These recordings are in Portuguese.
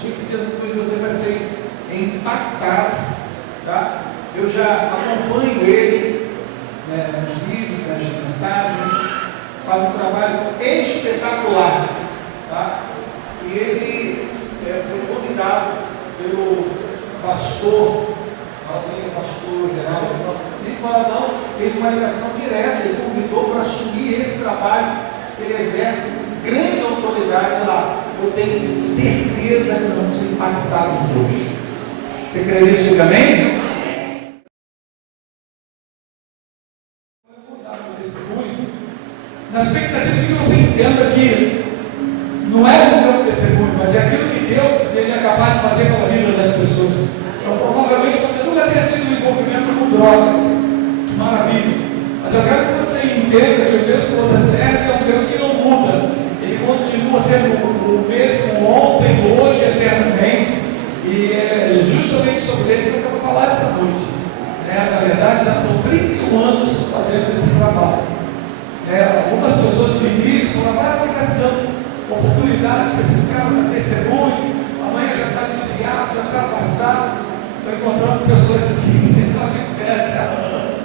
tenho certeza que hoje você vai ser impactado, tá? Eu já acompanho ele, né, nos vídeos, nas mensagens, faz um trabalho espetacular, tá? E ele foi convidado pelo pastor geral Filipe Valadão, fez uma ligação direta e convidou para assumir esse trabalho que ele exerce com grande autoridade lá. Eu tenho certeza que nós vamos ser impactados hoje. Você crê nisso? Diga amém? Eu vou dar um testemunho na expectativa de que você entenda que não é o meu testemunho, mas é aquilo que Deus ele é capaz de fazer pela vida das pessoas. Então, provavelmente você nunca tenha tido um envolvimento com drogas, que maravilha. Mas eu quero que você entenda que o Deus que você serve é um Deus que não muda. Ele continua sendo o mesmo ontem, hoje, eternamente. E é justamente sobre ele que eu quero falar essa noite. Na verdade, já são 31 anos fazendo esse trabalho. Algumas pessoas no início falaram, vai ficar se dando oportunidade para esses caras dar testemunho. Amanhã já está desviado, já está afastado. Estou encontrando pessoas aqui que não me conhecem há anos.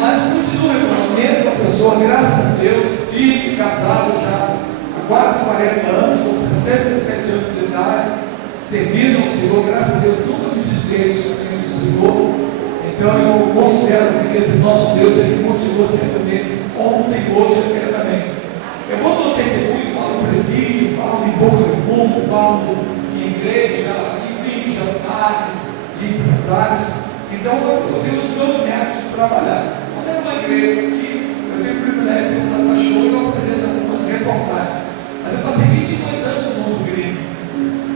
Mas continue com a mesma pessoa, graças a Deus, filho, casado já há quase 40 anos, estou com 67 anos de idade, servindo ao Senhor, graças a Deus, nunca me desviei dos caminhos do Senhor. Então eu considero assim que esse nosso Deus, ele continua sendo o mesmo ontem, hoje e eternamente. Eu vou dar testemunho, falo em presídio, falo em boca de fumo, falo em igreja, enfim, jantares de empresários. Então eu tenho os meus métodos de trabalhar. Quando é uma igreja que eu tenho o privilégio de contratar show e eu apresento algumas reportagens. Mas eu passei 22 anos no mundo gringo.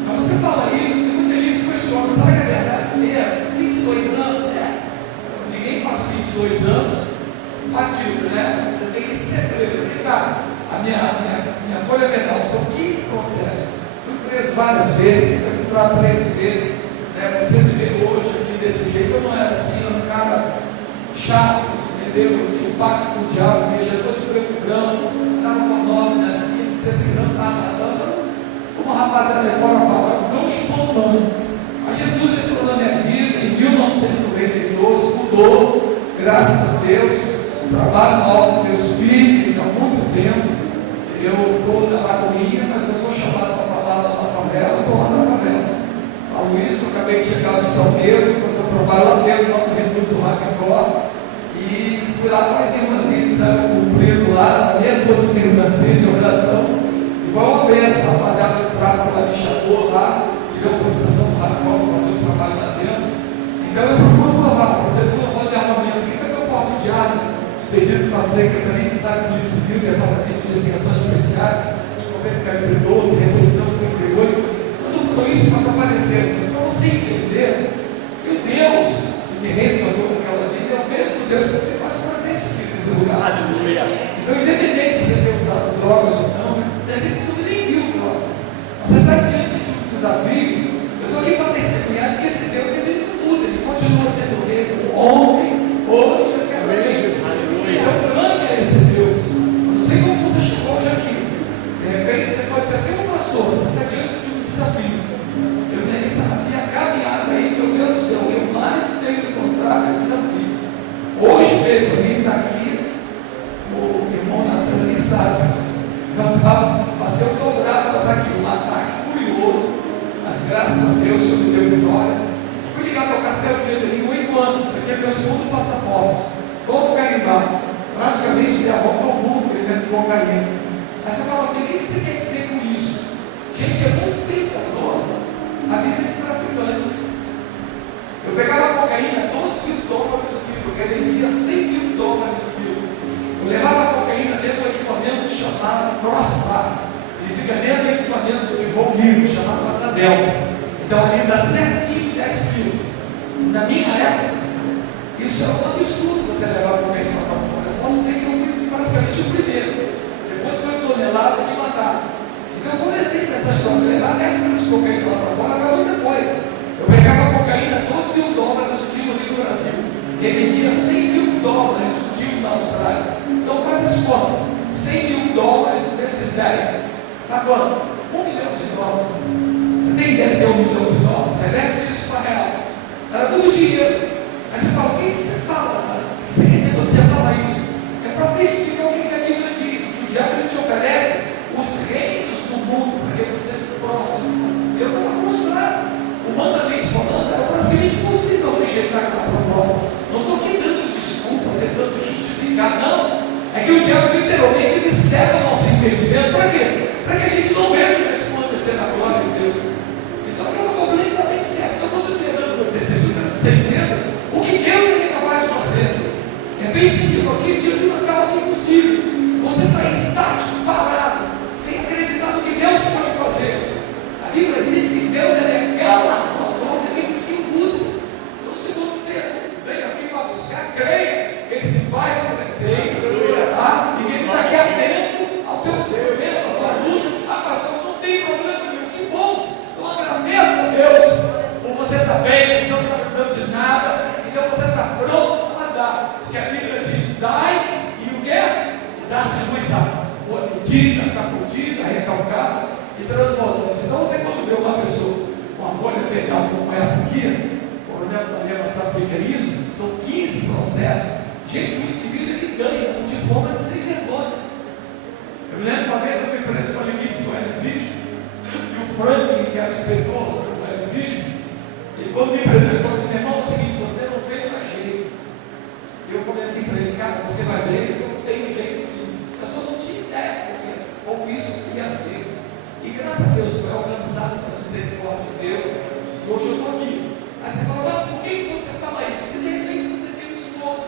Então você fala isso, tem muita gente que questiona, sabe que é verdade mesmo? 22 anos? Ninguém passa 22 anos batido, né? Você tem que ser preso. Aqui está a minha folha penal, são 15 processos. Fui preso várias vezes, registrado 3 vezes. Você me vê hoje aqui desse jeito, eu não era assim, eu era um cara chato, entendeu? Eu tinha um pacto com o diabo, vereador de preto branco, estava com 9 nas minhas, 16 anos, estava nadando, como a rapaziada de fora fala, o cão chupou o mano. Mas Jesus entrou na minha vida em 1992, mudou, graças a Deus, trabalho na obra dos meus filhos há muito tempo. Eu estou na Lagoinha, mas eu sou chamado para falar lá na favela, estou lá na favela. Falo isso, eu acabei de chegar do Salgueiro, fui fazer um trabalho lá dentro, lá no Reduto do Rabicó, e fui lá com as irmãzinhas que saíram cumprindo lá, a minha esposa tem irmãzinha de oração, e foi uma benção, rapaziada do tráfico da Bichador lá, tive a autorização do Rabicó para fazer um trabalho lá dentro. Então eu procuro provar, por exemplo, quando eu falo de armamento, o que é meu porte de arma? Expedido para a Secretaria de Estado de Polícia Civil, Departamento de Investigações Especiais, escopeta calibre 12, reposição 38. Eu não falo isso para aparecer, mas para você entender que o Deus que me restaurou naquela vida é o mesmo Deus que se faz presente aqui nesse lugar. Aleluia. Então, independente de você ter usado drogas ou não, de repente tu nem viu drogas, mas você está diante de um desafio. Eu estou aqui para testemunhar de que esse Deus ele não muda, ele continua sendo o mesmo ontem, hoje, eternamente. Então, clame a esse Deus. Eu não sei como você chegou hoje aqui. De repente, você pode ser até um pastor, você está diante de um desafio. Eu nessa minha caminhada aí, meu Deus do céu, o que eu mais tenho encontrado é desafio. Hoje mesmo, a mim está aqui, o irmão Natan, ele sabe. Eu passei o dobrado para estar aqui, um ataque furioso, mas graças a Deus, o Senhor me deu vitória. Fui ligado ao cartel de Medellín 8 anos, isso aqui é meu segundo passaporte. Todo carimbado, praticamente minha avó tomou vendendo cocaína. Aí você fala assim, o que você quer dizer com isso? Gente, é muito tentador a vida de traficante. Eu pegava cocaína, 12 mil dólares o quilo, porque vendia 100 mil dólares o quilo. Eu levava a cocaína dentro do equipamento chamado Crossbar. Ele fica dentro do equipamento de voo livre, chamado Asa Delta. Então ali dá certinho 10 quilos. Na minha época, isso é um absurdo você levar a cocaína lá para fora. Eu posso dizer que eu fui praticamente o primeiro. Depois foi tonelada de matar. Então eu comecei com essa história de levar 10 quilos de cocaína lá para fora, era muita coisa. Eu pegava cocaína, 12 mil dólares o quilo aqui no Brasil. E vendia 100 mil dólares o quilo na Austrália. Então faz as contas. 100 mil dólares vezes 10. Tá quanto? 1 milhão de dólares. tem ideia de ter $1 milhão? Reverte isso para real. Era muito dinheiro. Aí você fala, o que você fala? O que você quer dizer quando você fala isso? É para testificar o que a Bíblia diz, que o diabo te oferece os reinos do mundo, para que você se prostre. Eu estava mostrando, humanamente falando, era praticamente impossível rejeitar aquela proposta. Não estou aqui dando desculpa, tentando justificar, não. É que o diabo literalmente ele cega o nosso entendimento. Para quê? Para que a gente não veja o resplandecer na glória de Deus. Então aquela completamente certa. Então quando eu estou dando o testemunho, eu quero que você entenda o que Deus é capaz de fazer. De repente você chegou aqui diante de uma causa impossível. Você está estático, parado, sem acreditar no que Deus pode fazer. A Bíblia diz que Deus é galardoador daquele que o busca. Então se você veio aqui para buscar, creia que Ele se faz presente, tá? E que Ele está aqui atento ao teu sofrimento, à tua luta. Ah, pastor, não tem problema nenhum, que bom. Então agradeça a Deus por você estar bem, você não está precisando de nada, então você está pronto a dar. Porque a Bíblia diz: dai e o quê? Dá-se-vos-á. Boa medida, sacudida, recalcada e transbordante. Então você quando vê uma pessoa com uma folha legal como essa aqui, o Coronel Salema sabe o que é isso? São 15 processos. Gente, o indivíduo ele ganha um diploma de sem vergonha. Eu me lembro uma vez eu fui preso com a equipe do L-Vision, e o Franklin, que era o inspetor do L-Vision, ele quando me prendeu, ele falou assim: meu irmão, é o seguinte, você não tem mais jeito. Eu falei assim para ele: cara, você vai ver que eu tenho jeito sim. Eu só não tinha ideia como isso ia ser. E graças a Deus foi alcançado pela misericórdia de Deus. E hoje eu estou aqui. Aí você fala: mas por que você fala isso? Porque de repente você tem um esposo,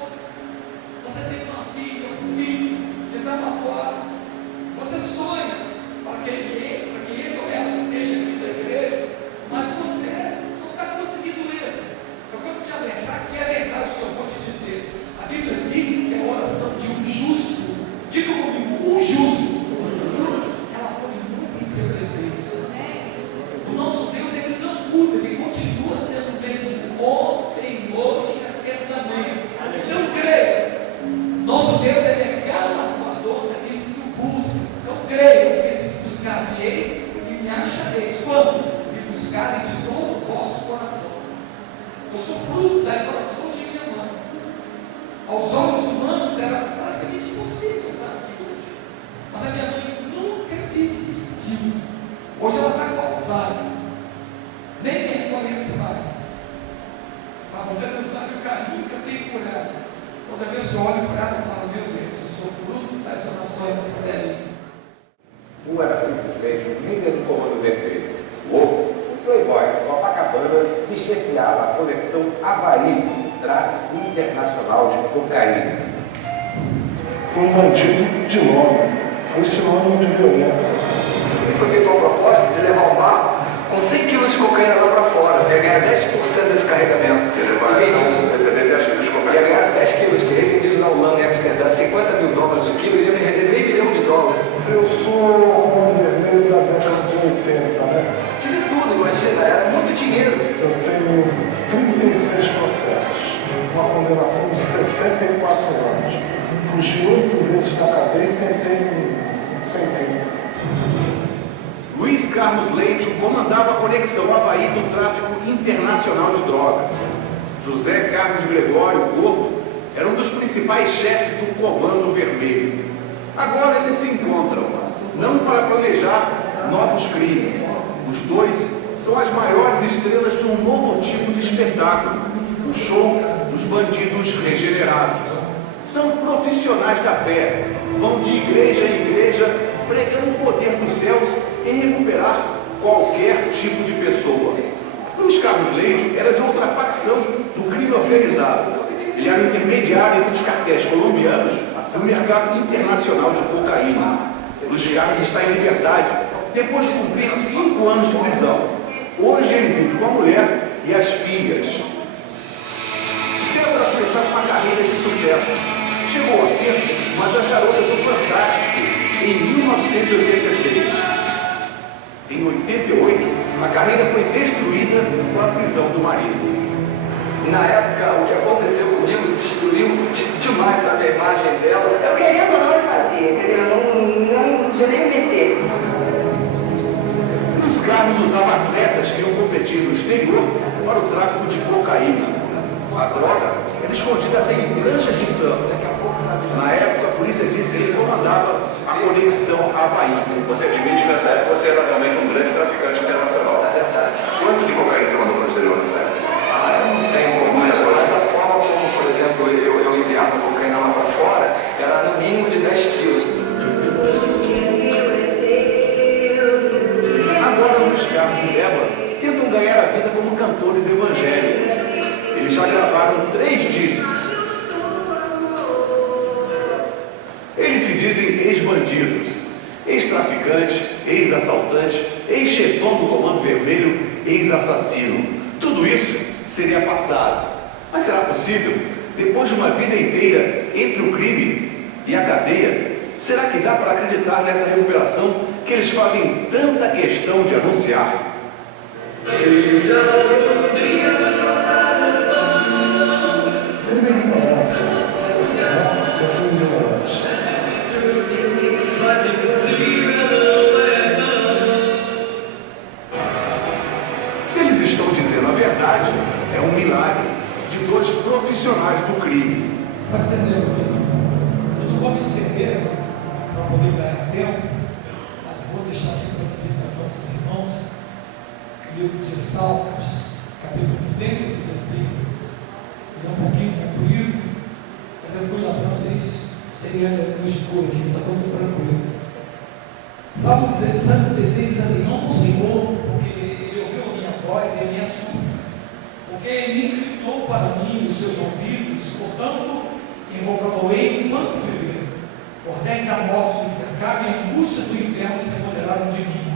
você tem uma filha, um filho que está lá fora. Você sonha para que ele ou ela esteja aqui da igreja, mas você não está conseguindo isso. Eu quero te alertar que é verdade que eu vou te dizer. A Bíblia diz que a oração de um justo, diga comigo, um justo, ela pode muito em seus efeitos. O nosso Deus, ele não muda, ele continua sendo o mesmo ontem, hoje e eternamente. Então creia, nosso Deus ele é galardoador daqueles que o buscam. Então creia, eles buscar-me-eis e me achareis. Quando? Me buscarem de todo o vosso coração. Eu sou fruto das orações de minha mãe. Aos olhos humanos era praticamente impossível estar aqui hoje. Mas a minha mãe nunca desistiu. Hoje ela está com Alzheimer. Nem me reconhece mais. Mas você não sabe o carinho que eu tenho por ela. Toda vez que eu olho para ela, eu falo: meu Deus, eu sou fruto das orações dessa velhinha. Um era simplesmente um líder do comando DP. O outro, o playboy de Copacabana, que chefiava a conexão Havaí, tráfico internacional de cocaína. Foi um bandido de nome, foi sinônimo de violência. Ele foi feito uma proposta de levar um barco com 100 quilos de cocaína lá para fora, ia ganhar 10% desse carregamento. Ele vai receber 10 quilos de Ia cocaína. ganhar 10 quilos, que revendidos na Holanda e Amsterdã, $50 mil o quilo, ia me render $500 milhão. Eu sou o comando vermelho da década de 80, né? Tive tudo, imagina, era muito dinheiro. Eu tenho 36 processos, uma condenação de 64 anos. Fugi 8 vezes da cadeia e tentei sem fim. Luiz Carlos Leite comandava a conexão Havaí do tráfico internacional de drogas. José Carlos Gregório Gordo era um dos principais chefes do Comando Vermelho. Agora eles se encontram, não para planejar novos crimes. Os dois são as maiores estrelas de um novo tipo de espetáculo, o show dos bandidos regenerados. São profissionais da fé, vão de igreja em igreja pregando o poder dos céus em recuperar qualquer tipo de pessoa. Luiz Carlos Leite era de outra facção do crime organizado. Ele era o intermediário entre os cartéis colombianos e o mercado internacional de cocaína. Luiz Carlos está em liberdade depois de cumprir 5 anos de prisão. Hoje ele vive com a mulher e as filhas. Deu para começar uma carreira de sucesso. Chegou a ser uma das garotas do Fantástico em 1986. Em 88, a carreira foi destruída com a prisão do marido. Na época, o que aconteceu comigo destruiu demais a imagem dela. Eu querendo ou não eu fazia, entendeu? Não podia nem me meter. Luiz Carlos usava atletas que iam competir no exterior para o tráfico de cocaína. A droga era escondida até em pranchas de samba. Na época, a polícia disse que ele comandava a Conexão Havaí. Você admite que nessa época você era realmente um grande traficante internacional. É verdade. Quanto de cocaína você mandou para o exterior nessa época? Eu não tenho como mensurar, mas a forma como, por exemplo, eu enviava a cocaína lá para fora era no mínimo de 10 quilos. Agora, Luiz Carlos e Débora tentam ganhar a vida como cantores evangélicos. Eles já gravaram 3 discos. Eles se dizem ex-bandidos, ex-traficante, ex-assaltante, ex-chefão do Comando Vermelho, ex-assassino. Tudo isso seria passado. Mas será possível? Depois de uma vida inteira entre o crime e a cadeia, será que dá para acreditar nessa recuperação que eles fazem tanta questão de anunciar? Ele é ignorância, né? Eu fui ignorante. Se eles estão dizendo a verdade, é um milagre de 2 profissionais do crime. Pode ser Deus mesmo. Eu não vou me estender para poder ganhar tempo, mas vou deixar aqui para a meditação dos irmãos o livro de Salmos, capítulo 116. Ele é um pouquinho comprido, mas eu fui lá para vocês, seria no escuro aqui, está todo tranquilo. Salmo 116 diz assim: não o Senhor, porque Ele ouviu a minha voz e a minha súplica, porque Ele inclinou para mim os seus ouvidos, portanto, invocá-lo-ei enquanto viver. Cordéis da morte me cercaram e a angústia do inferno se apoderaram de mim.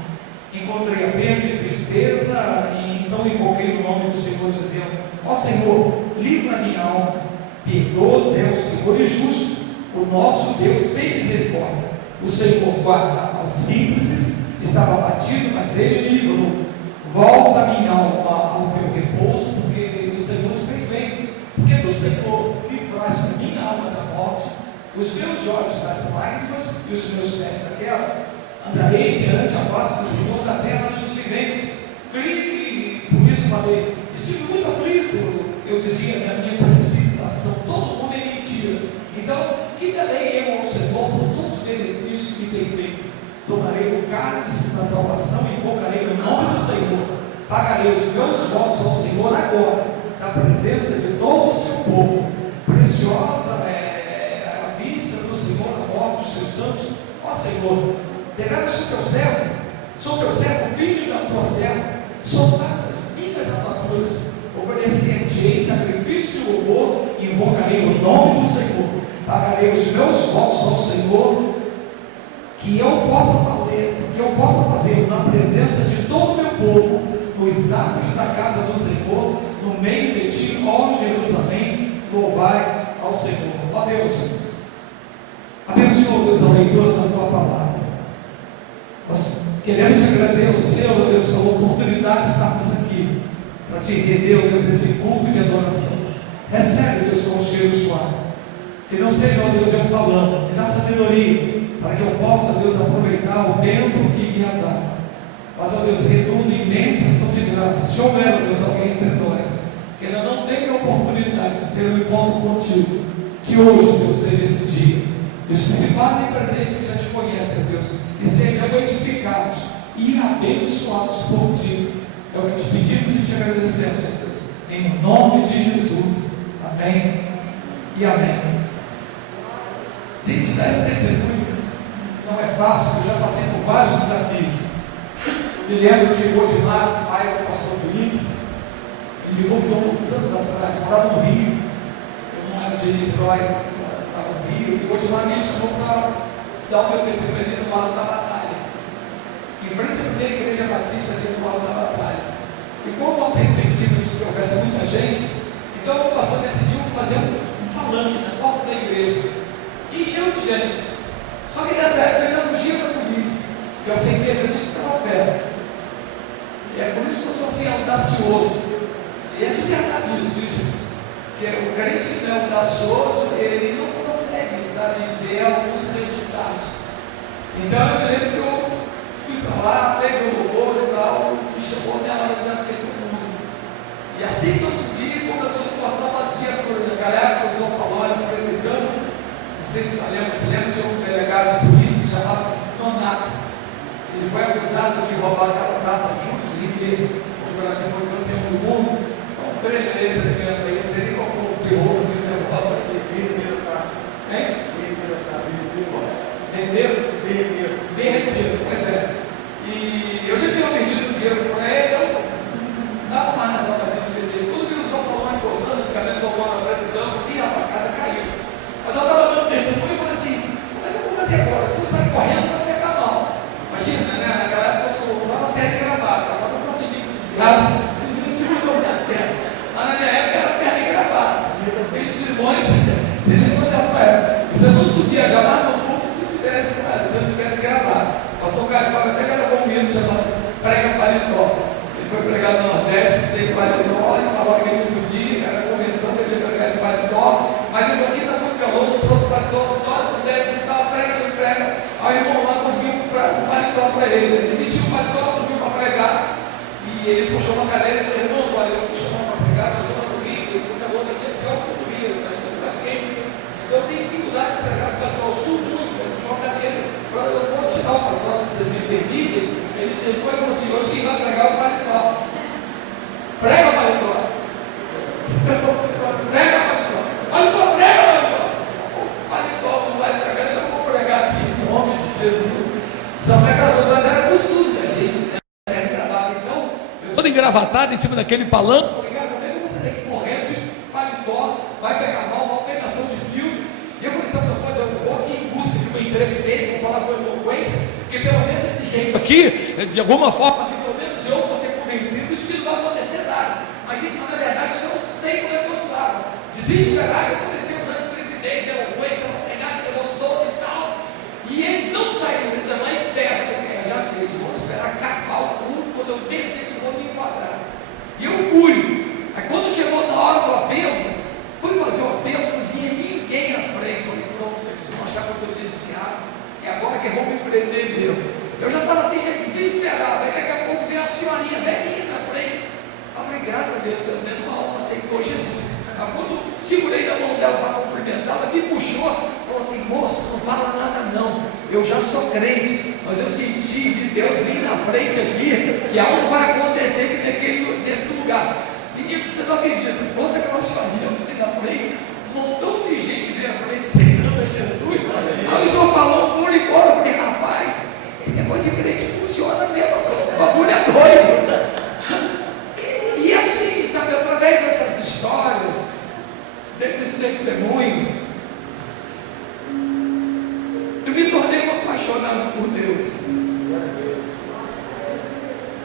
Encontrei aperto e tristeza, e então invoquei o nome do Senhor, dizendo: ó Senhor, livra a minha alma. Piedoso é o Senhor e justo, o nosso Deus tem misericórdia. O Senhor guarda aos simples, estava abatido, mas Ele me livrou. Volta a minha alma ao teu repouso, porque o Senhor te fez bem. Porque do Senhor livraste a minha alma da morte, os meus olhos das lágrimas e os meus pés da queda. Andarei perante a face do Senhor da terra dos viventes. Criei, por isso falei, estive muito aflito. Eu dizia na minha precipitação, todo mundo é mentira. Então, que darei eu ao Senhor por todos os benefícios que me tem feito? Tomarei o cálice da salvação e invocarei o nome do Senhor. Pagarei os meus votos ao Senhor agora, na presença de todo o seu povo. Preciosa é a vista do Senhor a morte dos seus santos. Ó Senhor, pegaste o teu servo, sou teu servo, filho da tua serva, soltaste as minhas ataduras, oferecer-te em sacrifício de louvor, invocarei o nome do Senhor, pagarei os meus votos ao Senhor, que eu possa fazer na presença de todo o meu povo, nos atos da casa do Senhor, no meio de ti, ó Jerusalém, louvai ao Senhor. Ó Deus, abençoa, Deus, a leitura da tua palavra. Nós queremos te agradecer, ó Deus, pela oportunidade de estarmos aqui, para te render, ó Deus, esse culto de adoração. Recebe, Deus, com o cheiro suave. Que não seja, ó Deus, eu falando, me dá sabedoria, para que eu possa, Deus, aproveitar o tempo que me há dado. Mas, ó Deus, redunda imensa ação de graça. Se houver, ó Deus, alguém entre nós que ainda não teve a oportunidade de ter um encontro contigo, que hoje, ó Deus, seja esse dia. E os que se fazem presentes, que já te conhecem, ó Deus, que sejam edificados e abençoados por ti. É o que te pedimos e te agradecemos, ó Deus, em nome de Jesus. Amém e amém. Gente, dar esse testemunho não é fácil, eu já passei por vários desafios. Me lembro que o Odimar, pai do pastor Felipe, ele me convidou muitos anos atrás, eu morava no Rio, eu não era de Niterói, eu morava no Rio, e o Odimar me chamou para dar o meu testemunho no Largo da Batalha, em frente à primeira igreja batista dentro do Largo da Batalha. E como a perspectiva de que houvesse muita gente, então o pastor decidiu fazer um palanque na porta da igreja, e encheu de gente. Só que nessa época eu ainda fugia da polícia, porque eu aceitei Jesus pela fé. E é por isso que eu sou assim audacioso. E é de verdade isso, viu, gente? Porque o crente que não é audacioso, ele não consegue, sabe, ver alguns resultados. Então eu me lembro que eu fui para lá, peguei o louvor e tal, e chamou foi acusado de roubar aquela taça Jules Rimet, porque o Brasil foi campeão do mundo. Então, tremendo aí, não sei nem qual foi o desenrolo daquele negócio aqui. Hein? Derreteiro, pois é. E eu já tinha perdido dinheiro para ele, eu não estava mais nessa batida do bebê. Tudo que o São Paulo encostando, antigamente o São Paulo era preto e branco, e a casa caiu. Mas eu estava dando testemunho e falei assim: como é que eu vou fazer agora? Se eu sair correndo, vai pegar mal. Imagina, né? Naquela época eu só usava terno e gravata, agora eu consegui desviar, não se usou mais terno. Mas na minha época era terno e gravata. Esses irmãos se lembram dessa época. Você não subia jamais no público se não tivesse gravado. O pastor Caio Fábio até gravou um hino chamado Prega Paletó. Ele foi pregar no Nordeste sem paletó, ele falava que ele não podia, que era convenção que ele tinha pregado de paletó. Mas ele aqui está muito calor, não trouxe paletó, nós não desce e tal, prega, não prega. Aí o irmão lá conseguiu um paletó para ele. Ele vestiu o paletó, subiu para pregar. E ele puxou uma cadeira e falou: irmãos, olha, eu fui chamado para pregar, mas eu não Rio, o calor daqui é pior que o Rio, né? Muito mais quente. Então eu tenho dificuldade de pregar com o paletó, eu subo muito, eu puxo uma cadeira. Eu vou tirar o paletó, se vocês me permitem. Ele sentou e falou assim: hoje quem vai pregar é o paletó. Prega o paletó. O pessoal falou: prega o paletó. Paletó, prega o paletó. O paletó não vai pregar, então eu vou pregar aqui em nome de Jesus. Só pregador, mas era costume da gente, né? Todo engravatado em cima daquele palanque. Falei: cara, como é que você tem que correr de paletó, vai pegar mal, uma pegação de filme? E eu falei: sabe uma coisa, eu vou aqui em busca de uma intrepidez, vou falar com eloquência, porque pelo menos desse jeito aqui, de alguma forma, pelo menos eu vou ser convencido de que não vai acontecer nada. Mas na verdade, isso eu sei como é que eu estava. Desesperado, eu comecei a usar intrepidez, eloquência, vou pegar aquele negócio todo e tal. E eles não saíram, eles já lá em perto, eu já sei, eles vão esperar acabar o culto, quando eu descer de vou me enquadrar. E eu fui. Aí quando chegou na hora do apelo, fui fazer o apelo, não vinha ninguém à frente. Eu falei: pronto, eles vão achar que eu estou desviado, e agora que vão me prender mesmo. Eu já estava assim, já desesperado. Aí daqui a pouco veio a senhorinha velhinha na frente. Eu falei: graças a Deus, pelo menos uma alma aceitou Jesus. Aí quando segurei na mão dela para cumprimentar, ela me puxou, falou assim: moço, não fala nada não, eu já sou crente, mas eu senti de Deus vir na frente aqui, que algo vai acontecer aqui desse lugar. Menino, você não acredita, quando aquela senhorinha veio na frente, um montão de gente veio à frente aceitando a Jesus. Aí o senhor falou, foram embora. Eu falei: rapaz, esse negócio de crente funciona mesmo, o bagulho é doido. E assim, sabe, através dessas histórias, desses testemunhos, eu me tornei um apaixonado por Deus.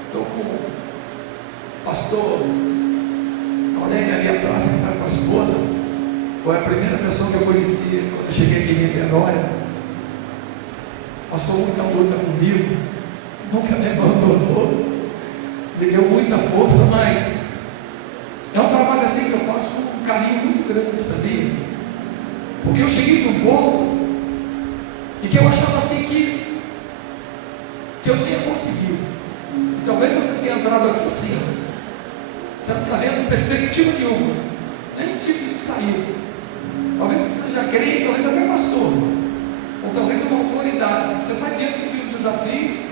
Estou com o pastor Aurélio ali atrás, que está com a esposa. Foi a primeira pessoa que eu conheci quando eu cheguei aqui em Niterói. Passou muita luta comigo, nunca me abandonou, me deu muita força, mas é um trabalho assim que eu faço com um carinho muito grande, sabia? Porque eu cheguei num ponto e que eu achava assim que eu não ia conseguir. E talvez você tenha entrado aqui assim, você não está vendo perspectiva nenhuma, nem tipo de saída. Talvez você seja crente, talvez até pastor, ou talvez uma autoridade. Você está diante de um desafio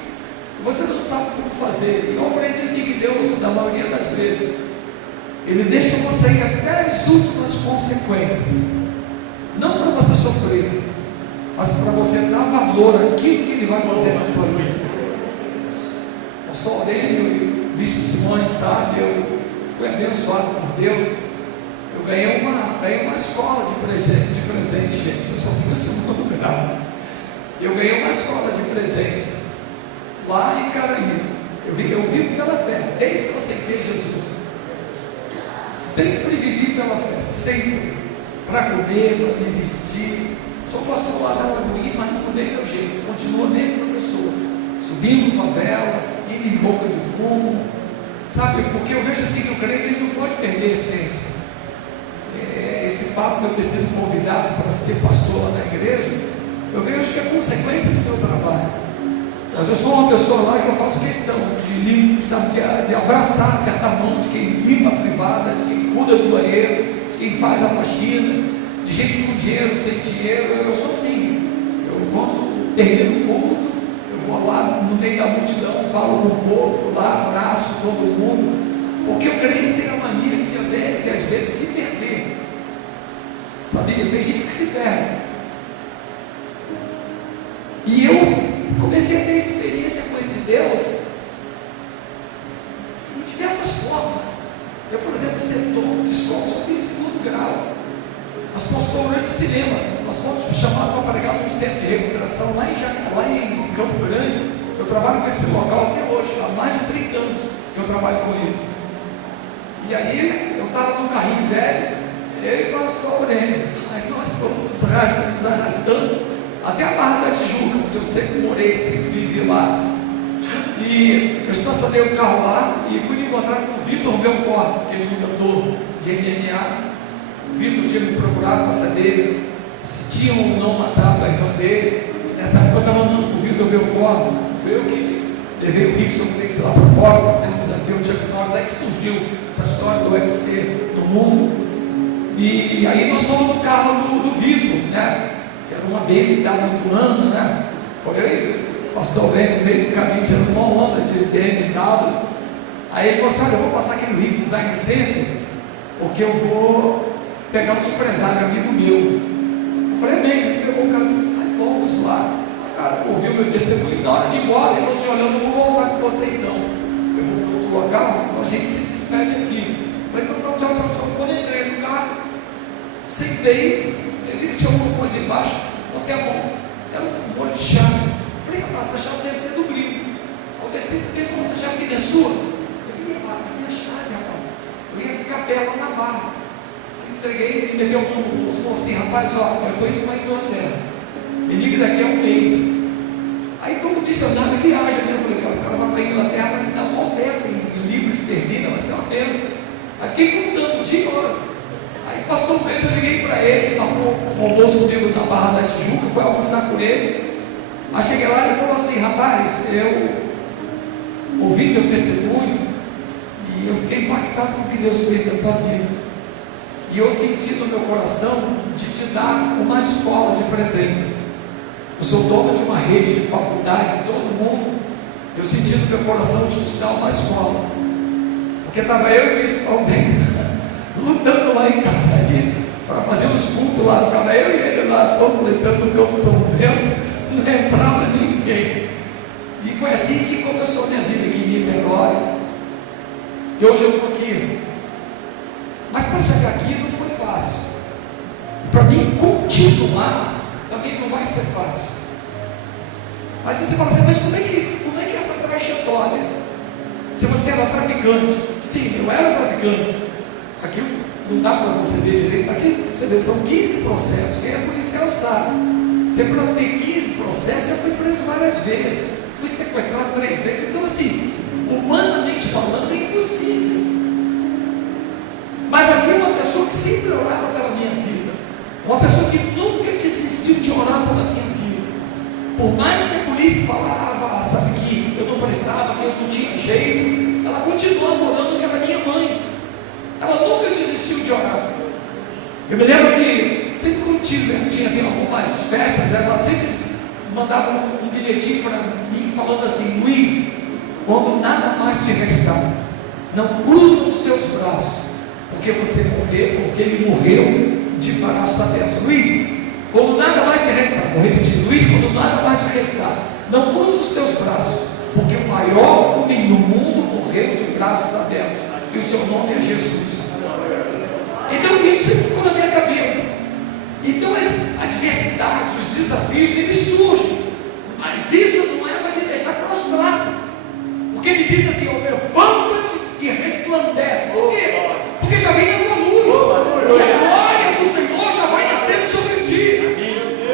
e você não sabe como fazer. E eu aprendi assim que Deus, na maioria das vezes, Ele deixa você ir até as últimas consequências, não para você sofrer, mas para você dar valor àquilo que Ele vai fazer na tua vida. Pastor Aurélio e o Bispo Simões sabe, eu fui abençoado por Deus. Eu ganhei uma escola de presente, gente. Eu só fui no segundo grau. Eu ganhei uma escola de presente lá em Caraí. Eu vivo pela fé, desde que eu aceitei Jesus. Sempre vivi pela fé, sempre. Para comer, para me vestir. Sou pastor lá da Lagoinha, mas não mudei meu jeito. Continuo a mesma pessoa. Subindo favela, indo em boca de fumo. Sabe, porque eu vejo assim que o crente ele não pode perder a essência. Esse fato de eu ter sido convidado para ser pastor lá na igreja, eu vejo que é consequência do meu trabalho. Mas eu sou uma pessoa lá que eu faço questão de abraçar, apertar a mão de quem limpa a privada, de quem cuida do banheiro, de quem faz a faxina, de gente com dinheiro, sem dinheiro. Eu sou assim. Eu, quando termino o culto, eu vou lá no meio da multidão, falo com o povo, lá abraço todo mundo, porque o crente tem a mania de às vezes se perder, sabia? Tem gente que se perde, e eu comecei a ter experiência com esse Deus em diversas formas. Eu, por exemplo, setor de escola, só tenho 2º grau. Nós postamos no cinema, nós fomos chamados para pregar num centro de recuperação lá em Campo Grande. Eu trabalho com esse local até hoje, há mais de 30 anos que eu trabalho com eles. E aí eu estava num carrinho velho, eu e o pastor Aurélio, aí nós fomos nos arrastando até a Barra da Tijuca, porque eu sempre morei, sempre vivi lá. E eu estacionei o carro lá e fui me encontrar com o Vitor Belfort, aquele lutador de MMA. O Vitor tinha me procurado para saber se tinham ou não matado a irmã dele. E nessa época eu estava andando com o Vitor Belfort, foi eu que levei o Rickson Gracie lá para fora, fazendo um desafio ao Chuck Norris, aí que surgiu essa história do UFC no mundo. E aí nós fomos no carro do Vitor, né? Que era uma BMW do ano, né? Foi eu, o pastor Aurélio, no meio do caminho, tirando uma onda de BMW. Aí ele falou assim: olha, eu vou passar aqui no Rio Design Center, porque eu vou pegar um empresário amigo meu. Eu falei: amém. Ele pegou o caminho, aí fomos lá. O cara ouviu meu testemunho, na hora de ir embora, ele falou assim: olha, eu não vou voltar com vocês não, eu vou para outro local, então a gente se despede aqui. Eu falei: então tchau, tchau, tchau. Quando eu entrei no carro, sentei, ele viu que tinha alguma coisa embaixo, botei a mão, era um molho de chave. Eu falei: rapaz, essa chave deve ser do gringo. Eu desci, como essa chave aqui é sua? Eu falei: a minha chave, rapaz, eu ia ficar pé lá na Barra. Entreguei, ele meteu a mão no bolso e falou assim: rapaz, ó, eu estou indo para a Inglaterra, me liga daqui a um mês. Aí todo missionário viaja, né? Eu falei: cara, o cara vai para a Inglaterra para me dar uma oferta em libra esterlina, vai ser uma bênção. Aí fiquei contando dia e hora. Aí passou um mês, eu liguei para ele, marcou um almoço comigo na Barra da Tijuca, fui almoçar com ele. Aí cheguei lá e ele falou assim: rapaz, eu ouvi teu testemunho e eu fiquei impactado com o que Deus fez na tua vida. E eu senti no meu coração de te dar uma escola de presente. Eu sou dono de uma rede de faculdade em todo mundo. Eu senti no meu coração de te dar uma escola, porque estava eu e o bispo Alberto lutando lá em Caraí para fazer os cultos lá. Estava eu e ele lá panfletando no Campo São Bento, não entrava ninguém. E foi assim que começou a minha vida aqui em Niterói. E hoje eu estou aqui. Mas para chegar aqui não foi fácil. E para mim continuar também não vai ser fácil. Mas você fala assim: mas como é que essa trajetória? Se você era traficante, sim, eu era traficante. Aqui não dá para você ver direito. Aqui você vê, são 15 processos. Quem é policial sabe. Você para ter 15 processos, já foi preso várias vezes, fui sequestrado 3 vezes. Então assim, humanamente falando, é impossível. Mas havia uma pessoa que sempre orava pela minha vida, uma pessoa que nunca desistiu de orar pela minha vida. Por mais que a polícia falava, sabe, que eu não prestava, que eu não tinha jeito, ela continuava orando, que era minha mãe. Ela nunca desistiu de orar. Eu me lembro que sempre quando tinha assim, algumas festas, ela sempre mandava um bilhetinho para mim falando assim: Luiz, quando nada mais te restar, não cruza os teus braços, porque ele morreu de braços abertos. Luiz, quando nada mais te restar, vou repetir: Luiz, quando nada mais te restar, não cruza os teus braços, porque o maior homem do mundo morreu de braços abertos, e o seu nome é Jesus. Então isso sempre ficou na minha cabeça. Então as adversidades, os desafios, eles surgem, mas isso não é para te deixar prostrado, porque ele diz assim: levanta-te e resplandece. Por quê? Porque já vem a tua luz, e a glória do Senhor já vai nascendo sobre ti.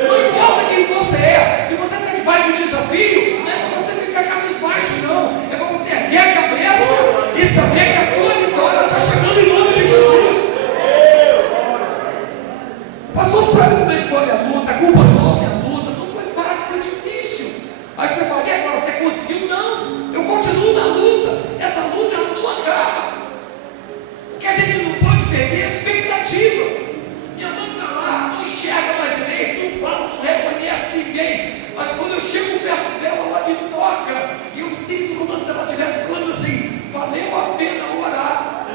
Não importa quem você é, se você está debaixo de um desafio, não é para você ficar cabisbaixo, não, é para você erguer a cabeça e saber que a tua vitória está chegando em nome de Jesus. Pastor, sabe como é que foi a minha luta? Acompanhou a minha luta? Não foi fácil, foi difícil. Aí você fala: e agora, você conseguiu? Não, eu continuo na luta. Essa luta não acaba. O que a gente não pode perder é a expectativa. Minha mãe está lá, não enxerga mais direito, não fala, não reconhece ninguém, mas quando eu chego perto dela, ela me valeu a pena orar.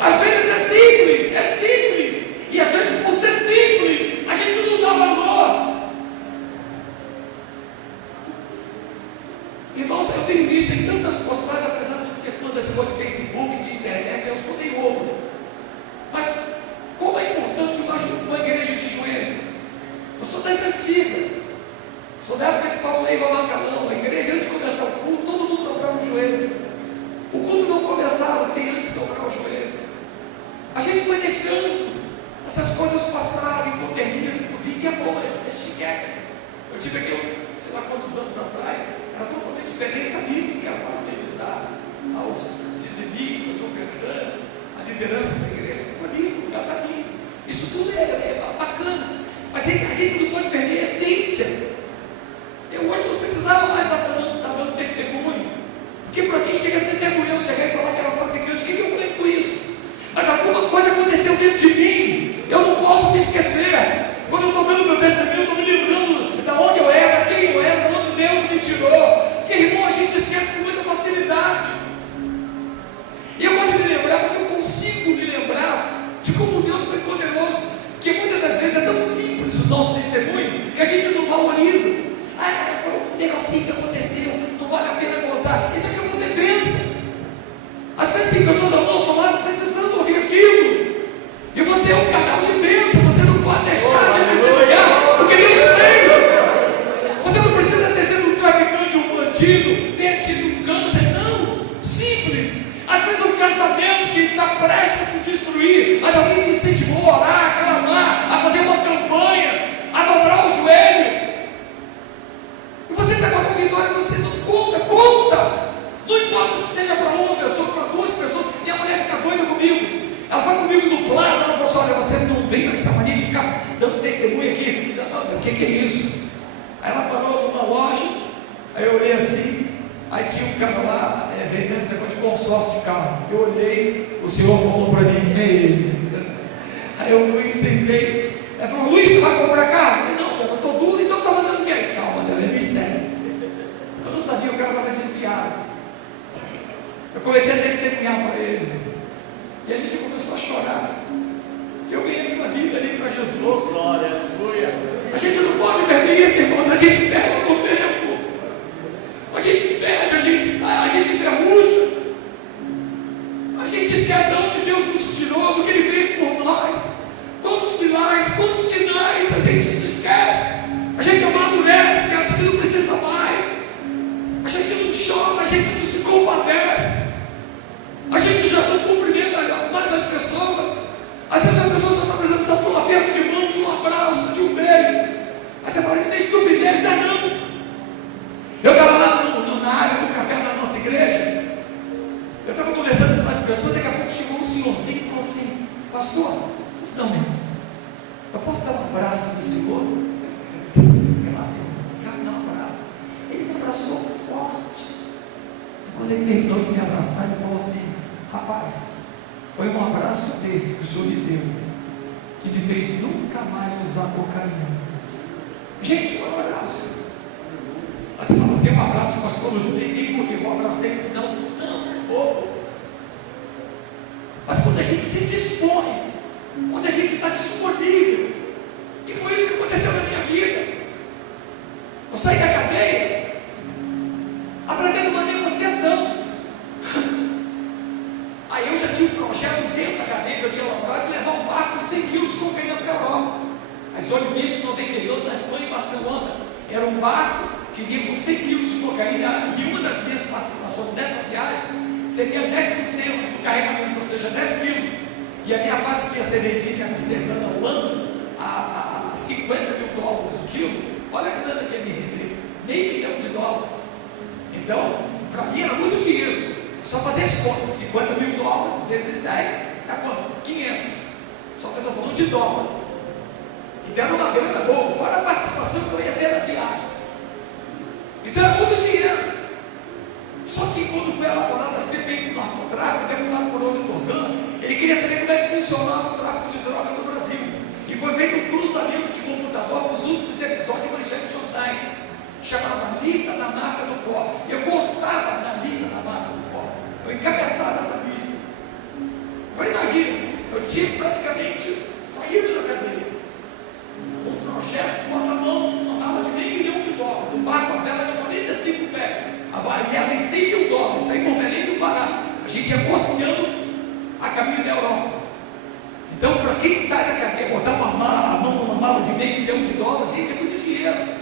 Às vezes é simples, e às vezes por ser simples, a gente não dá valor. Irmãos, eu tenho visto em tantas postagens, apesar de ser fã desse negócio de Facebook, de internet, eu sou meio ogro. Mas como é importante uma igreja de joelho? Eu sou das antigas, sou da época de Paulo Neiva Macalão. A igreja, antes de começar o culto, todo mundo dobrava o joelho. O culto não começava sem antes dobrar o joelho. A gente foi deixando essas coisas passarem, modernismo, vi que é bom, é chiquete. Eu tive aqui, sei lá quantos anos atrás, era totalmente diferente. Amigo, quero parabenizar aos dizimistas, ofertantes, a liderança da igreja, ficou lindo, lugar está lindo. Isso tudo é bacana, mas a gente não pode perder a essência. Eu hoje não precisava mais estar dando testemunho, porque para mim chega a ser vergonha chegar e falar que era traficante. O que eu ganho com isso? Mas alguma coisa aconteceu dentro de mim, eu não posso me esquecer. Quando eu estou dando meu testemunho, eu estou me lembrando de onde eu era, quem eu era, de onde Deus me tirou. Porque, irmão, a gente esquece com muita facilidade. E eu gosto de me lembrar porque eu consigo me lembrar de como Deus foi poderoso. Porque muitas das vezes é tão simples o nosso testemunho que a gente não valoriza. Foi um negocinho que aconteceu, não vale a pena contar. Isso é o que você pensa. Às vezes tem pessoas ao nosso lado precisando ouvir aquilo. E você é um canal de bênção. Você não pode deixar de testemunhar o que Deus fez. Você não precisa ter sido um traficante, um bandido, ter tido um câncer, não. Simples. Às vezes um casamento que está prestes a se destruir, mas alguém te incentivou a orar, a clamar, a fazer uma campanha, a dobrar o joelho. E você está com a tua vitória, você não conta. Não importa se seja para uma pessoa, para duas pessoas. Minha mulher fica doida comigo. Ela foi comigo no plaza, ela falou assim: olha, você não vem com essa mania de ficar dando testemunho aqui. O que é isso? Aí ela parou numa loja, aí eu olhei assim, aí tinha um cara lá vendendo esse negócio de consórcio de carro. Eu olhei, o senhor falou para mim: é ele. Aí eu incendei. Ela falou: Luiz, tu vai comprar carro? Eu falei: não, eu estou duro, então está fazendo o quê? Calma, é mistério. Eu não sabia, o cara estava desviado. Eu comecei a testemunhar para ele. E aí ele começou a chorar. Eu ganhei aquela vida ali para Jesus. Glória, aleluia. A gente não pode perder isso, irmãos. A gente perde com o tempo. A gente perde, a gente ferruja. A gente esquece de onde Deus nos tirou, do que Ele fez por nós. Quantos milagres, quantos sinais a gente se esquece. A gente amadurece, acha que não precisa mais. A gente não chora, a gente não se compadece. A gente já não cumprimenta mais as pessoas. Às vezes a pessoa só está precisando de um aperto de mão, de um abraço, de um beijo. Aí você fala: isso é estupidez, não é não. Eu estava lá na área do café da nossa igreja. Eu estava conversando com as pessoas. Daqui a pouco chegou um senhorzinho e falou assim: pastor, não, meu, eu posso dar um abraço do senhor? Claro, eu quero dar um abraço. Ele me abraçou forte. Quando ele terminou de me abraçar, ele falou assim: rapaz, foi um abraço desse que o senhor me deu que me fez nunca mais usar cocaína. Gente, um abraço. Mas você fala assim: um abraço, pastor Luiz, nem porque eu abracei no final. Não, você é bobo. Mas quando a gente se dispõe, quando a gente está disponível, e foi isso que aconteceu na minha vida. Eu saí da cadeia através de uma negociação. Aí eu já tinha um projeto dentro da cadeia que eu tinha elaborado de levar um barco com 100 quilos de cocaína para a Europa. As Olimpíadas de 92 na Espanha e Barcelona. Era um barco que vinha com 100 quilos de cocaína, e uma das minhas participações dessa viagem seria 10% do carregamento, ou seja, 10 quilos. E a minha parte que ia ser vendida em Amsterdã, na Holanda, a 50 mil dólares o quilo. Olha a grana que ia me render, meio $1 milhão. Então, para mim era muito dinheiro. É só fazer as contas: 50 mil dólares vezes 10 dá quanto? 500. Só que eu estou falando de dólares. Então era uma grana boa, fora a participação que eu ia ter na viagem. Então era muito dinheiro. Só que quando foi elaborada a CPI do narcotráfico, o deputado Coronel Torgan, ele queria saber como é que funcionava o tráfico de droga no Brasil. E foi feito um cruzamento de computador com os últimos episódios de manchetes de jornais, chamada Lista da Máfia do Pó. Eu gostava da Lista da Máfia do Pó. Eu encabeçada essa lista. Agora imagina, eu tinha praticamente saído da cadeia. Um projeto, bota a mão, uma mala de $500 milhões, um barco a vela de 45 pés, a guerra tem $100 mil, isso aí por Belém do Pará. A gente ia costeando a caminho da Europa. Então, para quem sai da cadeia, botar a mão numa mala de $500 milhões, gente, é muito dinheiro.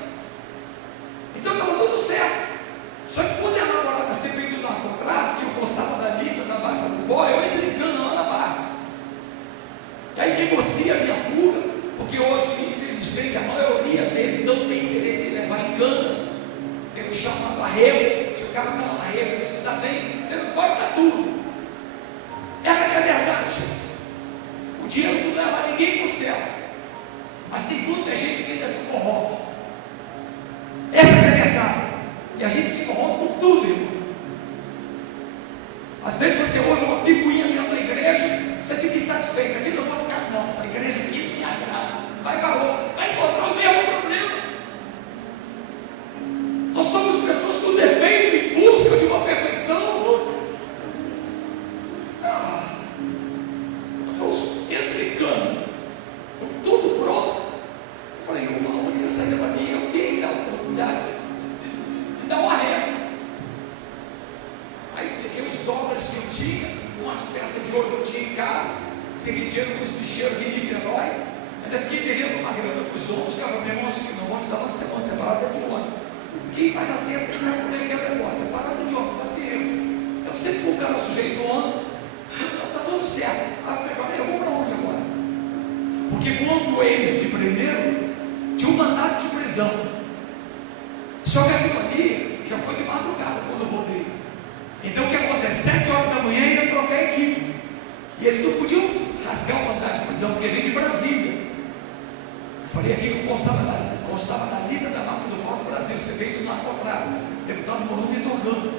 Então estava tudo certo. Só que quando é elaborada a CPI do narcotráfico, eu postava na lista da barra do pó, eu entro em cana lá na barra. E aí negocia a minha fuga, porque hoje, infelizmente, a maioria deles não tem interesse em levar em cana. Tem o chamado arrego. Se o cara dá um arrego e se dá bem, você não pode dar tudo. Essa que é a verdade, gente. O dinheiro não leva ninguém para o céu. Mas tem muita gente que ainda se corrompe. Essa que é a verdade. E a gente se corrompe por tudo, irmão. Às vezes você ouve uma picuinha dentro da igreja, você fica insatisfeito. Aqui não vou ficar, não, essa igreja aqui não me agrada. Vai para outra, vai encontrar o mesmo problema. Nós somos pessoas com defeito em busca de uma perfeição. Deus entra em cana, com tudo pronto. Eu falei, a única saída para mim é eu ter a oportunidade de dar um arrego. Aí peguei os dólares que eu tinha, umas peças de ouro que eu tinha em casa, peguei dinheiro com os bicheiros de Niterói, ainda fiquei devendo uma grana para os outros, cara, meu irmão, que não vão te dar uma semana separada de ônibus. Quem faz assim, sabe como é que é o negócio, separada de ônibus, bateu. Então se for o cara sujeito ao ano, está tudo certo. Eu vou para onde agora? Porque quando eles me prenderam, tinha um mandato de prisão. Só que aquilo ali já foi de madrugada quando eu rodei. Então o que acontece? 7 horas da manhã ia trocar a equipe. E eles não podiam rasgar o mandato de prisão, porque vem de Brasília. Eu falei aqui que constava na lista da máfia do pau do Brasil, CPI do narcotráfico, deputado Morumbi Torgano.